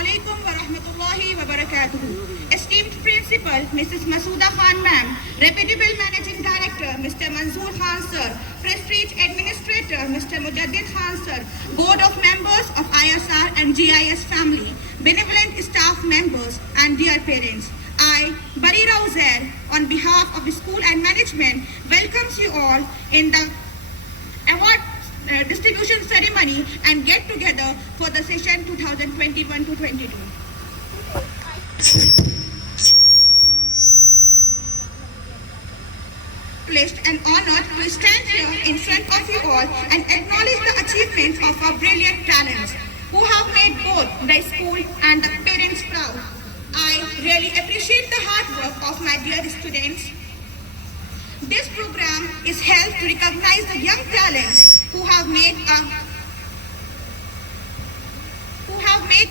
alaikum wa rahmatullahi wa barakatuh. Esteemed Principal, Mrs. Masooda Khan Ma'am, Reputable Managing Director, Mr. Manzoor Khan Sir, Prestige Administrator, Mr. Mujaddid Khan Sir, Board of Members of ISR and GIS family, benevolent staff members, and dear parents. I, Barira Uzair, on behalf of the school and management, welcomes you all in the award distribution ceremony and get together for the session 2021 to 22. Privileged and honored to stand here in front of you all and acknowledge the achievements of our brilliant talents who have made both the school and the parents proud. I really appreciate the hard work of my dear students. This program is held to recognize the young talents who have made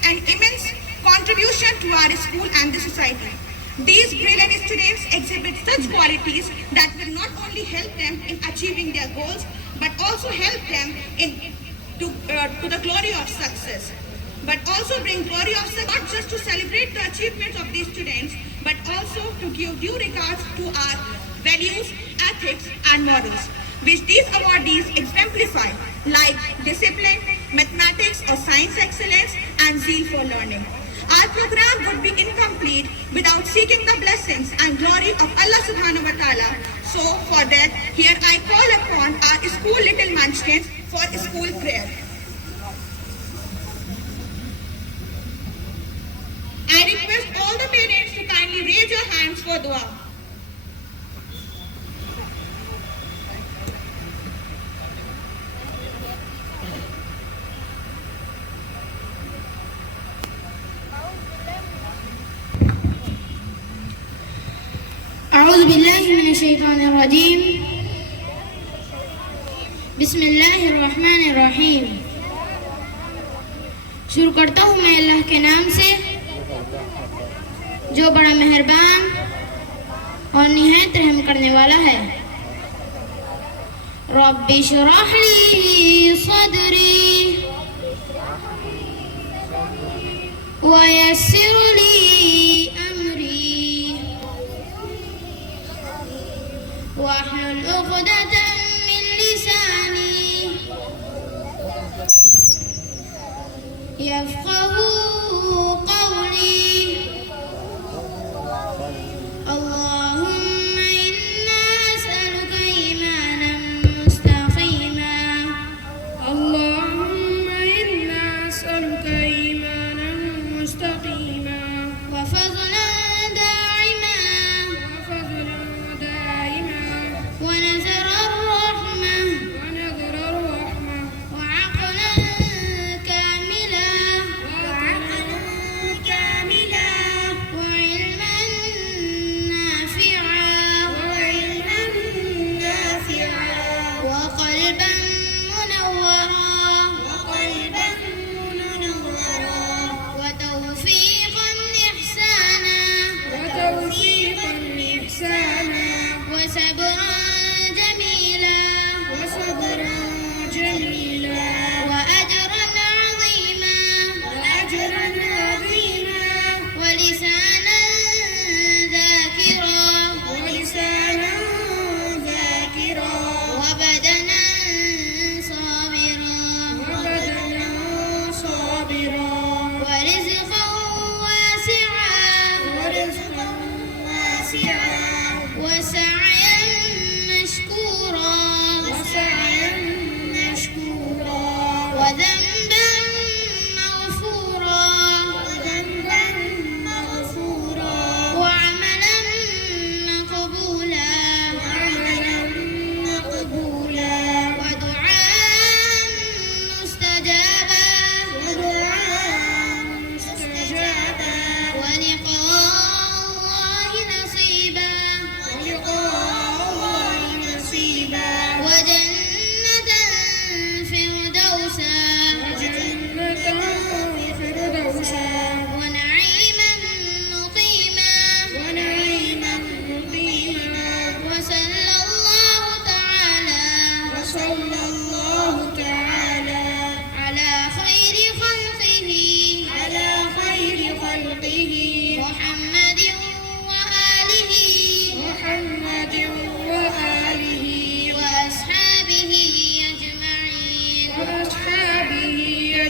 an immense contribution to our school and the society. These brilliant students exhibit such qualities that will not only help them in achieving their goals, but also help them to the glory of success. But also bring glory of success, not just to celebrate the achievements of these students, but also to give due regards to our values, ethics, and morals, which these awardees exemplify, like discipline, mathematics or science excellence, and zeal for learning. Our program would be incomplete without seeking the blessings and glory of Allah subhanahu wa ta'ala. So for that, here I call upon our school little munchkins for school prayer. I request all the parents to kindly raise your hands for dua. أعوذ بالله من الشيطان الرجيم بسم اللہ الرحمن الرحیم. شروع کرتا ہوں میں اللہ کے نام سے جو بڑا مہربان اور نہایت رحم کرنے والا ہے. رب اشرح لی صدری ویسر لی امری واحلل عقدة من لسانی يفقهوا قولي. اللهم إنا نسألك إيمانا مستقيما. اللهم إنا نسألك إيمانا مستقيما وفضلا داعما ونذر الرحمة ونذر الرحمة وعقلا كاملا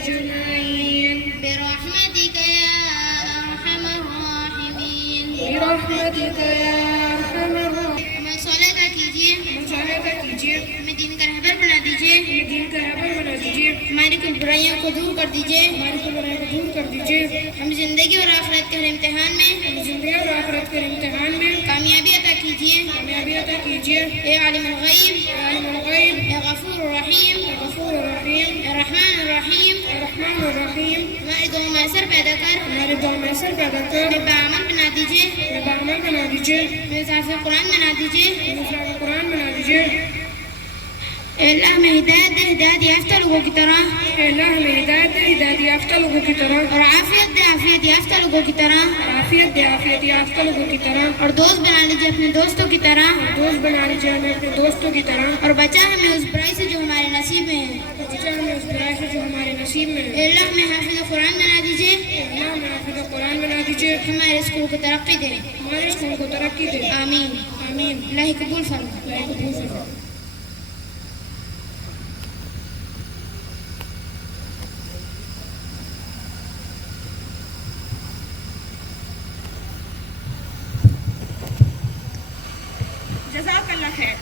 أجمعين برحمتك يا أرحم الراحمين برحمتك يا أرحم الراحمين مصالحة کیجیے مصالحہ کیجیے ہمیں دین کا رہبر بنا دیجیے ہمیں دین کا رہبر بنا دیجیے ہماری کل برائیوں کو دور کر دیجیے ہماری کو برائیوں کو دور کر دیجیے ہم زندگی اور آخرت کے ہر امتحان میں ہمیں زندگی اور آخرت کے امتحان میں کامیابی عطا کیجیے کامیابی عطا کیجیے اے عالم الغیب اے عالم الغیب اے غفور الرحیم اے غفور الرحیم اے رحمان الرحیم اے رحمان الرحیم ہمارے دو میں اثر پیدا کر ہمارے دو میں اثر پیدا کر ہمیں بعمل بنا دیجیے ہمیں بعمل بنا دیجیے ہمیں حافظ قرآن بنا دیجیے ہمیں حافظ قرآن بنا دیجیے اے اللہ ہمیں ہدایت دے ہدایت یافتہ لوگوں کی طرح اے اللہ ہمیں ہدایت دے ہدایت یافتہ لوگوں کی طرح اور عافیت دے عافیت یافتہ لوگوں کی طرح عافیت دے عافیت یافتہ لوگوں کی طرح اور دوست بنا لیجیے اپنے دوستوں کی طرح دوست بنا لیجیے ہمیں اپنے دوستوں کی طرح اور بچا ہمیں اس برائی سے جو ہمارے نصیب میں ہے بچا ہمیں اس برائی سے جو ہمارے نصیب میں ہے اے اللہ ہمیں حافظ قرآن بنا دیجیے اے اللہ ہمیں حافظ قرآن بنا دیجیے ہمارے اسکول کو ترقی دے ہمارے اسکول کو ترقی دے آمین آمین اللہ قبول فرما اللہ قبول فرما Jazakallah khair.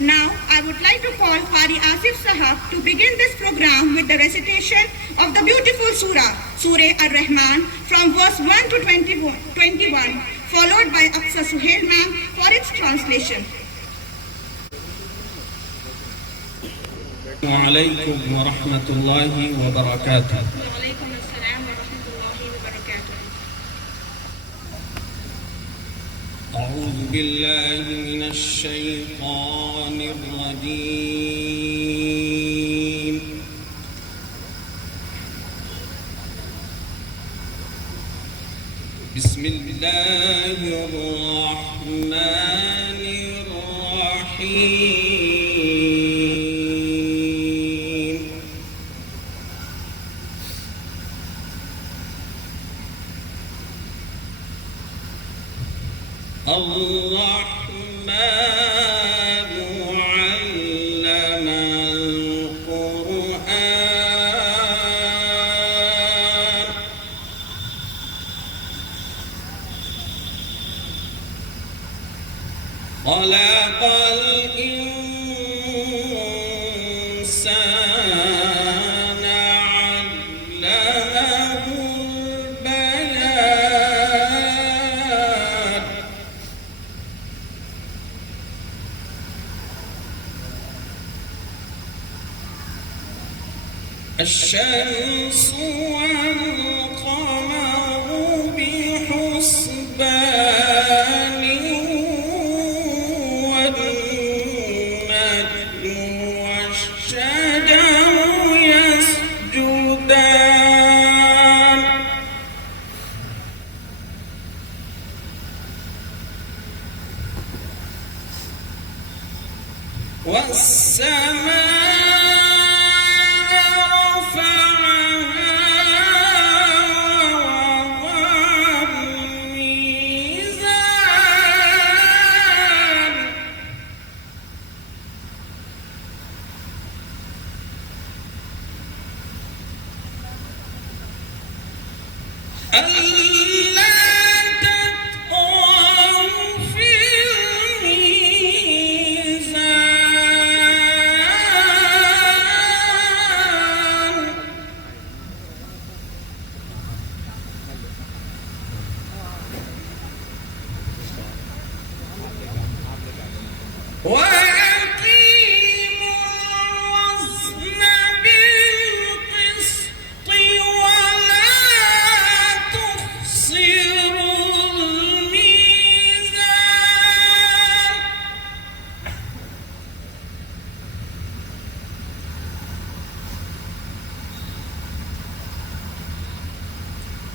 Now, I would like to call Qari Asif Sahab to begin this program with the recitation of the beautiful surah, Surah Ar-Rahman, from verse 1 to 21, followed by Aqsa Suhail ma'am for its translation. وعليكم ورحمة الله وبركاته. وعليكم السلام ورحمة الله وبركاته. أعوذ بالله من الشيطان الرجيم. بسم الله الرحمن الرحيم. الرحمن علم القرآن خلق الإنسان علمه البيان الشمس والقمر بحسبان والنجم والشجر يسجدان والسماء رفعها ووضع الميزان ألا تطغوا في الميزان وأقيموا الوزن بالقسط ولا تخسروا الميزان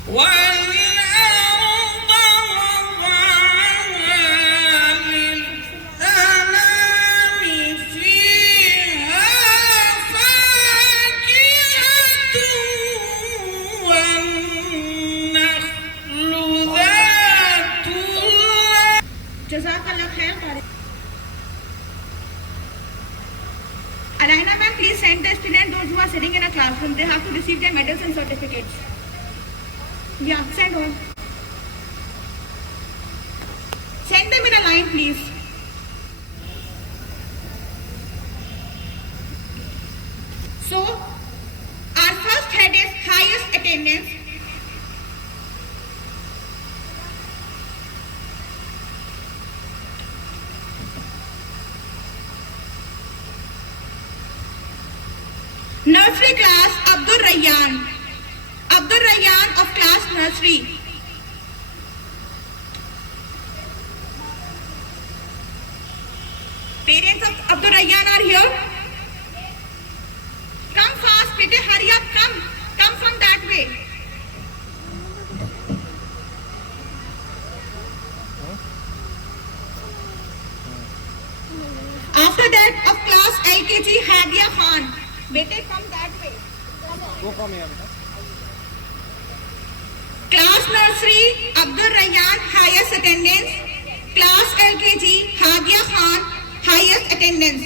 والأرض وضعها للأنام فيها فاكهة والنخل ذات Jazakallah khair. Alaina ma'am, please send the students, those who are sitting in a classroom, they have to receive their medals and certificates. Yeah, send all. Send them in a line, please. So, our first head is highest attendance. Nursery class, Abdul Rayyan. Abdul Rayyan of class nursery. Parents of Abdul Rayyan are here. Come fast, bete, hurry up, come from that way. After that, of class LKG, Hadia Khan. Bete, come that way. Go from here, beta. Class nursery, Abdul Rayyan, highest attendance. Class LKG, Hadia Khan, highest attendance.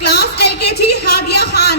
Class LKG, Hadia Khan.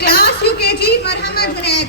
Class UKG, Marhama Junaid.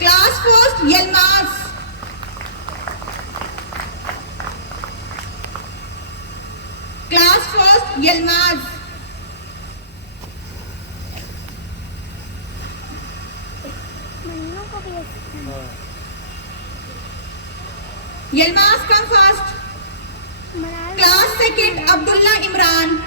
Class first, Yilmaz. Class first, Yilmaz. Yilmaz, come fast. Class second, Abdullah Imran.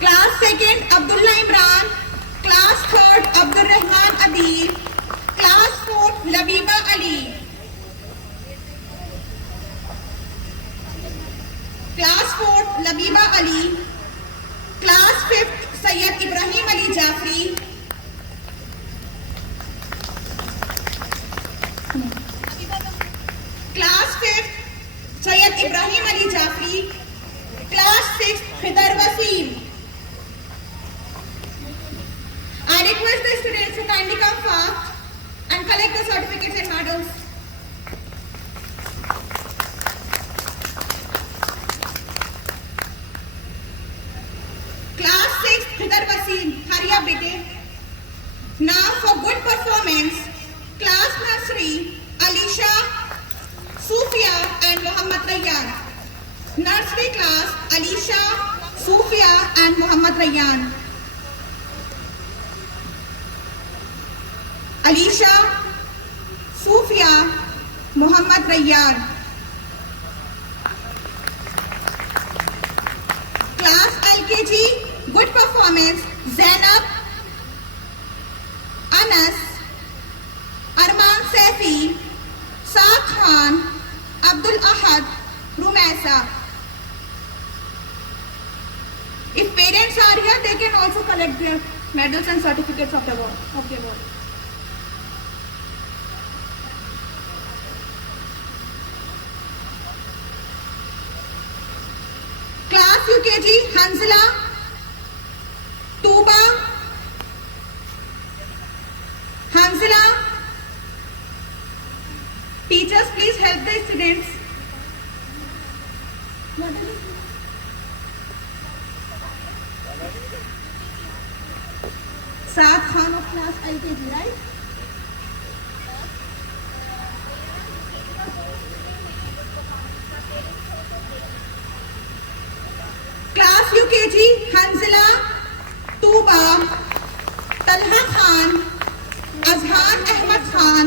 Class second, Abdullah Imran. Class third, Abdul Rahman Adil. Class fourth, Labiba Ali. Class fourth, Labiba Ali. Class fifth, Sayyid Ibrahim Ali Jafri. Class fifth, Sayyid Ibrahim Ali Jafri. Class sixth, Khidar Wasim. I request the students to kindly come fast and collect the certificates and medals. Class 6, Khidar Wasim, hurry up bete. Now for good performance, class nursery, Alisha, Sufia and Muhammad Rayyan. Nursery class, Alisha, Sufia and Muhammad Rayyan. Alisha, Sufia, Muhammad Rayyan. Class LKG, good performance, Zainab, Anas, Arman Saifi, Saad Khan, Abdul Ahad, Rumaisa. If parents are here, they can also collect their medals and certificates of the award. Class UKG, Hanzala, Tuba, Hanzala. Teachers, please help the students. Saad Khan of class LKG, right? Class UKG, Hanzala, Tuba, Talha Khan, Azhan Ahmad Khan.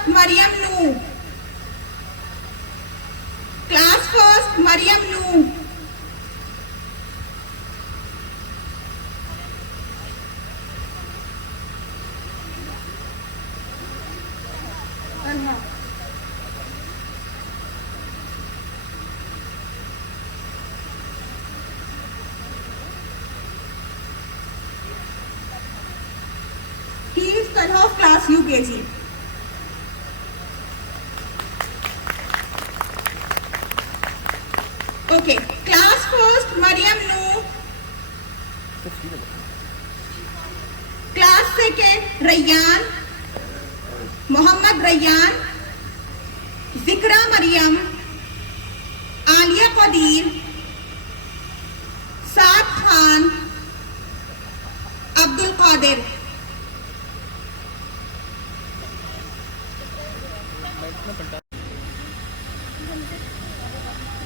first, Mariam Noor. Class first, Mariam Noor. He is Talhoff class UKG. Okay, class first, Mariam Noor. Class second, Rayyan, Mohammad Rayyan, Zikra Mariam, Alia Qadir, Saad Khan, Abdul Qadir.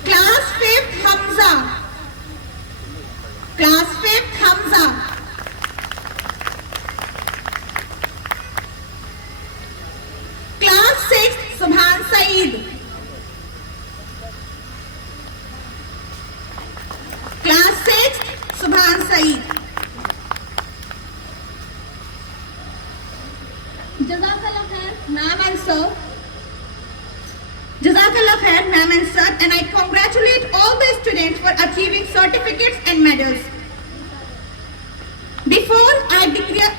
Class 5th, Hamza. Class 5th, Hamza. Class 6th, Subhan Saeed. Class 6th, Subhan Saeed. Jazakallah khair, ma'am and sir. Jazakallah khair, ma'am and sir, and I congratulate all the students for achieving certificates and medals. Before I declare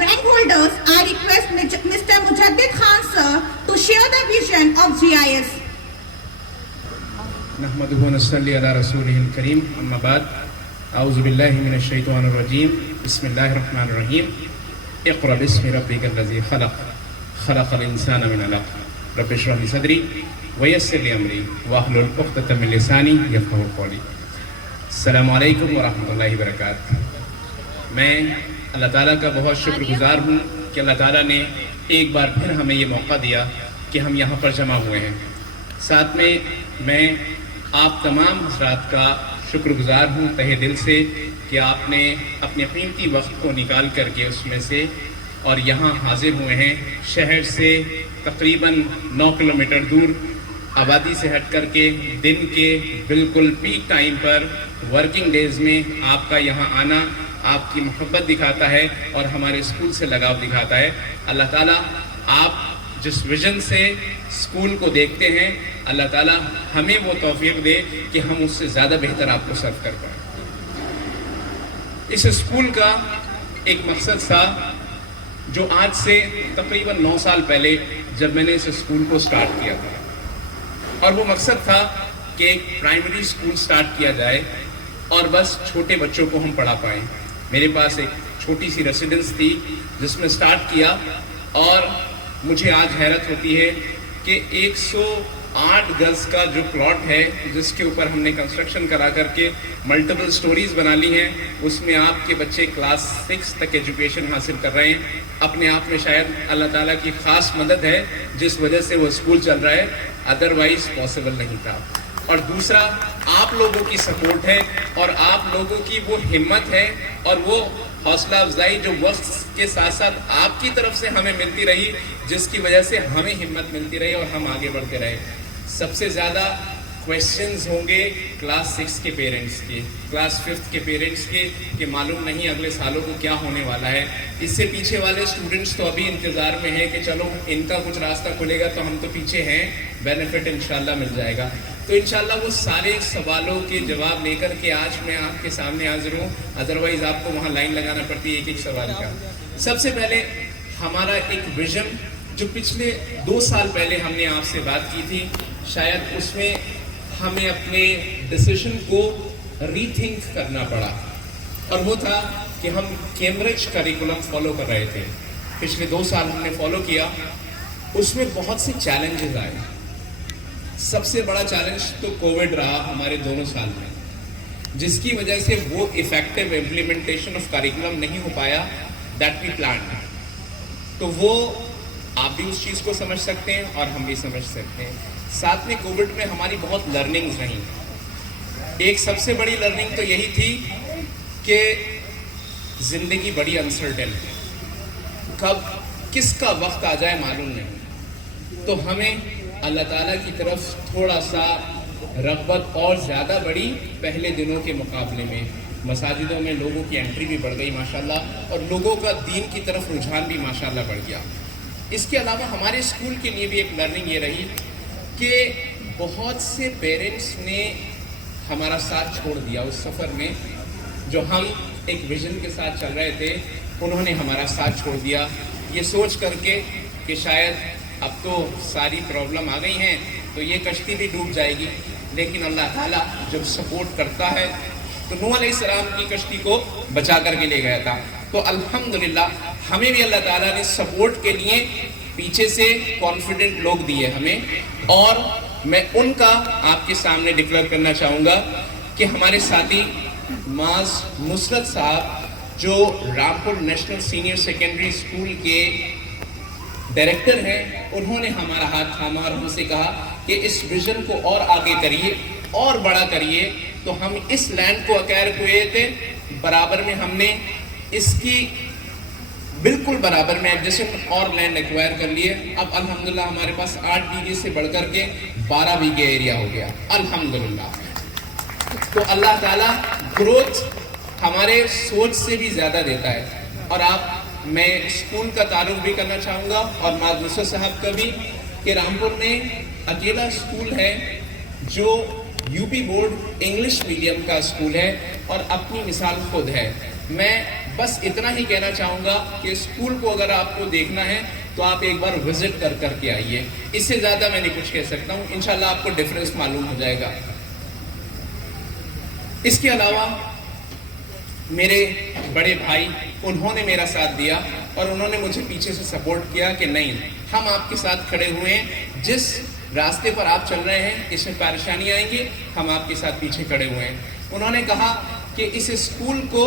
rank holders, I request Mr. Mujaddid Khan sir to share the vision of GIS. نحمده ونصلي على رسوله الكريم أما بعد أعوذ بالله من الشيطان الرجيم بسم الله الرحمن الرحيم اقرأ باسم ربك الذي خلق خلق الإنسان من علق رب اشرح لي صدري ويسر لي أمري واحلل عقدة من لساني يفقهوا قولي. السلام علیکم ورحمۃ اللہ وبرکاتہ. میں اللہ تعالیٰ کا بہت شکر گزار ہوں کہ اللہ تعالیٰ نے ایک بار پھر ہمیں یہ موقع دیا کہ ہم یہاں پر جمع ہوئے ہیں. ساتھ میں میں آپ تمام حضرات کا شکر گزار ہوں تہہ دل سے کہ آپ نے اپنے قیمتی وقت کو نکال کر کے اس میں سے اور یہاں حاضر ہوئے ہیں. شہر سے تقریباً 9 کلومیٹر دور آبادی سے ہٹ کر کے دن کے بالکل پیک ٹائم پر ورکنگ ڈیز میں آپ کا یہاں آنا آپ کی محبت دکھاتا ہے اور ہمارے اسکول سے لگاؤ دکھاتا ہے. اللہ تعالیٰ آپ جس ویژن سے اسکول کو دیکھتے ہیں اللہ تعالیٰ ہمیں وہ توفیق دے کہ ہم اس سے زیادہ بہتر آپ کو سرو کر پائیں. اس اسکول کا ایک مقصد تھا جو آج سے تقریباً 9 سال پہلے جب میں نے اس اسکول کو سٹارٹ کیا تھا، اور وہ مقصد تھا کہ ایک پرائمری اسکول سٹارٹ کیا جائے اور بس چھوٹے بچوں کو ہم پڑھا پائیں. میرے پاس ایک چھوٹی سی ریسیڈنس تھی جس میں سٹارٹ کیا اور مجھے آج حیرت ہوتی ہے کہ 108 گز کا جو پلاٹ ہے جس کے اوپر ہم نے کنسٹرکشن کرا کر کے ملٹیپل سٹوریز بنا لی ہیں، اس میں آپ کے بچے کلاس 6 تک ایجوکیشن حاصل کر رہے ہیں. اپنے آپ میں شاید اللہ تعالیٰ کی خاص مدد ہے جس وجہ سے وہ اسکول چل رہا ہے، ادروائز پاسبل نہیں تھا. اور دوسرا آپ لوگوں کی سپورٹ ہے اور آپ لوگوں کی وہ ہمت ہے اور وہ حوصلہ افزائی جو وقت کے ساتھ ساتھ آپ کی طرف سے ہمیں ملتی رہی، جس کی وجہ سے ہمیں ہمت ملتی رہی اور ہم آگے بڑھتے رہے. سب سے زیادہ کویسچنز ہوں گے کلاس 6 کے پیرنٹس کے، کلاس 5 کے پیرنٹس کے کہ معلوم نہیں اگلے سالوں کو کیا ہونے والا ہے. اس سے پیچھے والے اسٹوڈنٹس تو ابھی انتظار میں ہیں کہ چلو ان کا کچھ راستہ کھلے گا تو ہم تو پیچھے ہیں، بینیفٹ انشاءاللہ مل جائے گا. تو انشاءاللہ وہ سارے سوالوں کے جواب لے کر کے آج میں آپ کے سامنے حاضر ہوں، ادروائز آپ کو وہاں لائن لگانا پڑتی ہے ایک سوال کا. سب سے پہلے ہمارا ایک ویژن جو پچھلے 2 سال پہلے ہم نے آپ سے بات کی تھی، شاید اس میں ہمیں اپنے ڈیسیشن کو ری تھنک کرنا پڑا، اور وہ تھا کہ ہم کیمبرج کریکولم فالو کر رہے تھے. پچھلے 2 سال ہم نے فالو کیا، اس میں بہت سے چیلنجز آئے. سب سے بڑا چیلنج تو کووڈ رہا ہمارے دونوں سال میں، جس کی وجہ سے وہ افیکٹو امپلیمنٹیشن آف کریکولم نہیں ہو پایا دیٹ وی پلانڈ. تو وہ آپ بھی اس چیز کو سمجھ سکتے ہیں اور ہم بھی سمجھ سکتے ہیں. ساتھ میں کووڈ میں ہماری بہت لرننگز رہیں. ایک سب سے بڑی لرننگ تو یہی تھی کہ زندگی بڑی انسرٹن ہے، کب کس کا وقت آ جائے معلوم نہیں. تو ہمیں اللہ تعالیٰ کی طرف تھوڑا سا رغبت اور زیادہ بڑھی پہلے دنوں کے مقابلے میں. مساجدوں میں لوگوں کی انٹری بھی بڑھ گئی ماشاءاللہ, اور لوگوں کا دین کی طرف رجحان بھی ماشاءاللہ بڑھ گیا. اس کے علاوہ ہمارے اسکول کے لیے بھی ایک لرننگ یہ رہی کہ بہت سے پیرنٹس نے ہمارا ساتھ چھوڑ دیا اس سفر میں. جو ہم ایک ویژن کے ساتھ چل رہے تھے, انہوں نے ہمارا ساتھ چھوڑ دیا, یہ سوچ کر کے کہ شاید اب تو ساری پرابلم آ گئی ہیں تو یہ کشتی بھی ڈوب جائے گی. لیکن اللہ تعالیٰ جب سپورٹ کرتا ہے تو نوح علیہ السلام کی کشتی کو بچا کر کے لے گیا تھا. تو الحمدللہ ہمیں بھی اللہ تعالیٰ نے سپورٹ کے لیے پیچھے سے کانفیڈنٹ لوگ دیے ہمیں, اور میں ان کا آپ کے سامنے ڈکلیئر کرنا چاہوں گا کہ ہمارے ساتھی معاذ نصرت صاحب جو Rampur national senior secondary school کے ڈائریکٹر ہیں, انہوں نے ہمارا ہاتھ تھاما اور ہم سے کہا کہ اس ویژن کو اور آگے کریے اور بڑا کریے. تو ہم اس لینڈ کو اکوائر ہوئے تھے, برابر میں ہم نے اس کی بالکل برابر میں ایڈجسٹنٹ اور لینڈ ایکوائر کر لیے. اب الحمدللہ ہمارے پاس 8 بیگھے سے بڑھ کر کے 12 بیگھے ایریا ہو گیا الحمدللہ. تو اللہ تعالیٰ گروتھ ہمارے سوچ سے بھی زیادہ دیتا ہے. اور میں اسکول کا تعارف بھی کرنا چاہوں گا اور معاذ نصرت صاحب کا بھی, کہ رامپور میں اکیلا اسکول ہے جو U P board English medium کا اسکول ہے اور اپنی مثال خود ہے. میں بس اتنا ہی کہنا چاہوں گا کہ اسکول کو اگر آپ کو دیکھنا ہے تو آپ ایک بار وزٹ کر کے آئیے. اس سے زیادہ میں نہیں کچھ کہہ سکتا ہوں, انشاءاللہ آپ کو ڈفرینس معلوم ہو جائے گا. اس کے علاوہ میرے بڑے بھائی, انہوں نے میرا ساتھ دیا اور انہوں نے مجھے پیچھے سے سپورٹ کیا کہ نہیں, ہم آپ کے ساتھ کھڑے ہوئے ہیں, جس راستے پر آپ چل رہے ہیں اس میں پریشانی آئیں گی, ہم آپ کے ساتھ پیچھے کھڑے ہوئے ہیں. انہوں نے کہا کہ اس اسکول کو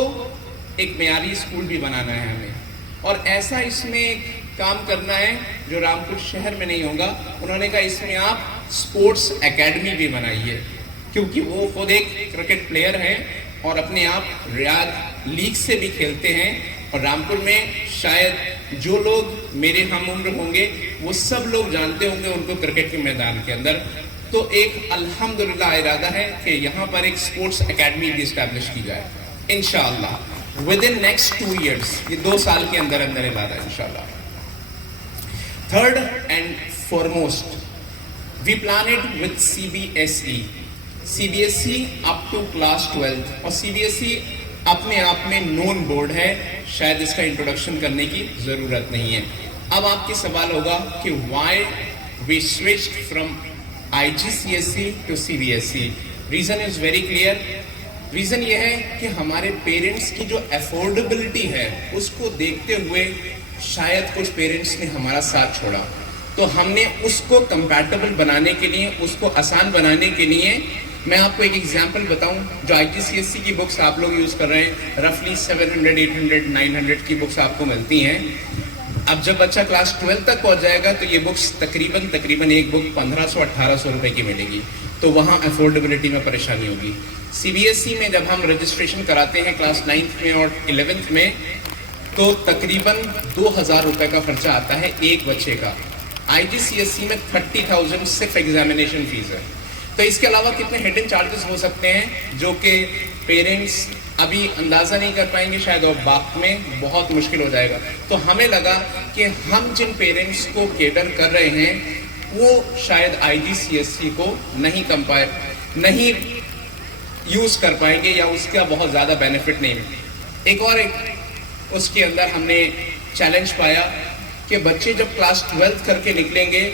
ایک معیاری اسکول بھی بنانا ہے ہمیں, اور ایسا اس میں کام کرنا ہے جو رامپور شہر میں نہیں ہوگا. انہوں نے کہا اس میں آپ اسپورٹس اکیڈمی بھی بنائیے, کیونکہ وہ خود ایک کرکٹ پلیئر ہیں اور اپنے آپ ریاض لیگ سے بھی کھیلتے ہیں. اور رامپور میں شاید جو لوگ میرے ہم عمر ہوں گے وہ سب لوگ جانتے ہوں گے ان کو کرکٹ کے میدان کے اندر. تو ایک الحمدللہ ارادہ ہے کہ یہاں پر ایک اسپورٹس اکیڈمی بھی اسٹیبلش کی جائے انشاءاللہ ود ان نیکسٹ 2 years, یہ 2 سال کے اندر ارادہ ہے انشاءاللہ. Third and foremost, we plan it with CBSE. CBSE up to class 12, اور CBSE اپنے آپ میں نون بورڈ ہے, شاید اس کا انٹروڈکشن کرنے کی ضرورت نہیں ہے. اب آپ کے سوال ہوگا کہ why we switched from IGCSE to CBSE. Reason is very clear. Reason یہ ہے کہ ہمارے پیرنٹس کی جو افورڈیبلٹی ہے اس کو دیکھتے ہوئے شاید کچھ پیرنٹس نے ہمارا ساتھ چھوڑا, تو ہم نے اس کو کمپیٹیبل بنانے کے لیے, اس کو آسان بنانے کے لیے, میں آپ کو ایک ایگزامپل بتاؤں. جو IGCSE کی بکس آپ لوگ یوز کر رہے ہیں, رفلی 700, 800, 900 کی بکس آپ کو ملتی ہیں. اب جب بچہ کلاس 12 تک پہنچ جائے گا تو یہ بکس تقریباً ایک بک 1500-1800 روپے کی ملے گی, تو وہاں افورڈیبلٹی میں پریشانی ہوگی. CBSE میں جب ہم رجسٹریشن کراتے ہیں کلاس 9th میں اور 11th میں, تو تقریباً 2000 روپے کا خرچہ آتا ہے ایک بچے کا. IGCSE میں 30,000 صرف ایگزامینیشن فیس ہے. تو اس کے علاوہ کتنے ہڈن چارجز ہو سکتے ہیں جو کہ پیرنٹس ابھی اندازہ نہیں کر پائیں گے شاید, اور وقت میں بہت مشکل ہو جائے گا. تو ہمیں لگا کہ ہم جن پیرنٹس کو کیٹر کر رہے ہیں وہ شاید IGCSE کو نہیں یوز کر پائیں گے, یا اس کا بہت زیادہ بینیفٹ نہیں. ایک اس کے اندر ہم نے چیلنج پایا کہ بچے جب کلاس 12 کر کے نکلیں گے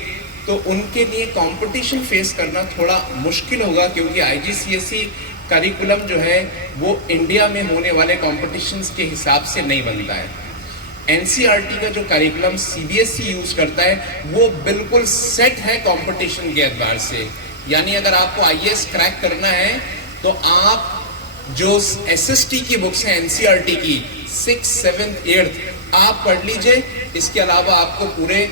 تو ان کے لیے کمپٹیشن فیس کرنا تھوڑا مشکل ہوگا, کیونکہ IGCSE کریکولم جو ہے وہ انڈیا میں ہونے والے کمپٹیشنز کے حساب سے نہیں بنتا ہے. NCERT کا جو کریکولم CBSE یوز کرتا ہے وہ بالکل سیٹ ہے کمپٹیشن کے اعتبار سے. یعنی اگر آپ کو IAS کریک کرنا ہے تو آپ جو SST کی بکس ہیں NCERT کی 6th, 7th, 8th آپ پڑھ لیجئے. اس کے علاوہ آپ کو پورے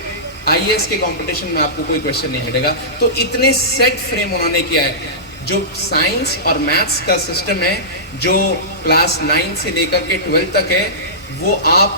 IAS کے کمپٹیشن میں آپ کو کوئی کوشچن نہیں ملے گا. تو اتنے سیٹ فریم انہوں نے کیا ہے. جو سائنس اور میتھس کا سسٹم ہے جو کلاس 9 سے لے کر کے 12 تک ہے, وہ آپ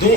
2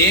A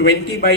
20 by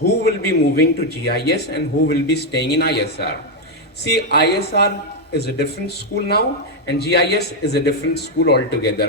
who will be moving to GIS and who will be staying in ISR? See, ISR is a different school now and GIS is a different school altogether.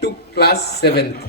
to class 7th.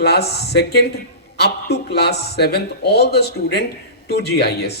class 2nd up to class 7th all the student to GIS,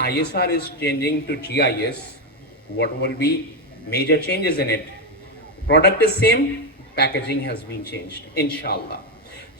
ISR is changing to GIS, what will be major changes in it? Product is same, packaging has been changed, inshallah.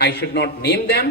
I should not name them,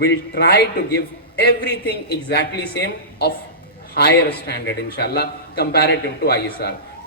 will try to give everything exactly same of higher standard inshallah comparative to ISR.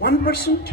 1%,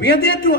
We are there to,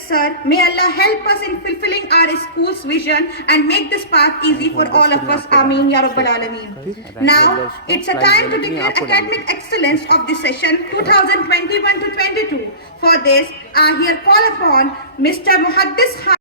Sir, may Allah help us in fulfilling our school's vision and make this path easy for all of us. Ameen Ya Rabbal Alameen. Now, it's a time to declare academic excellence of the session 2021 to 22. For this, I here call upon Mr. Muhaddis Khan.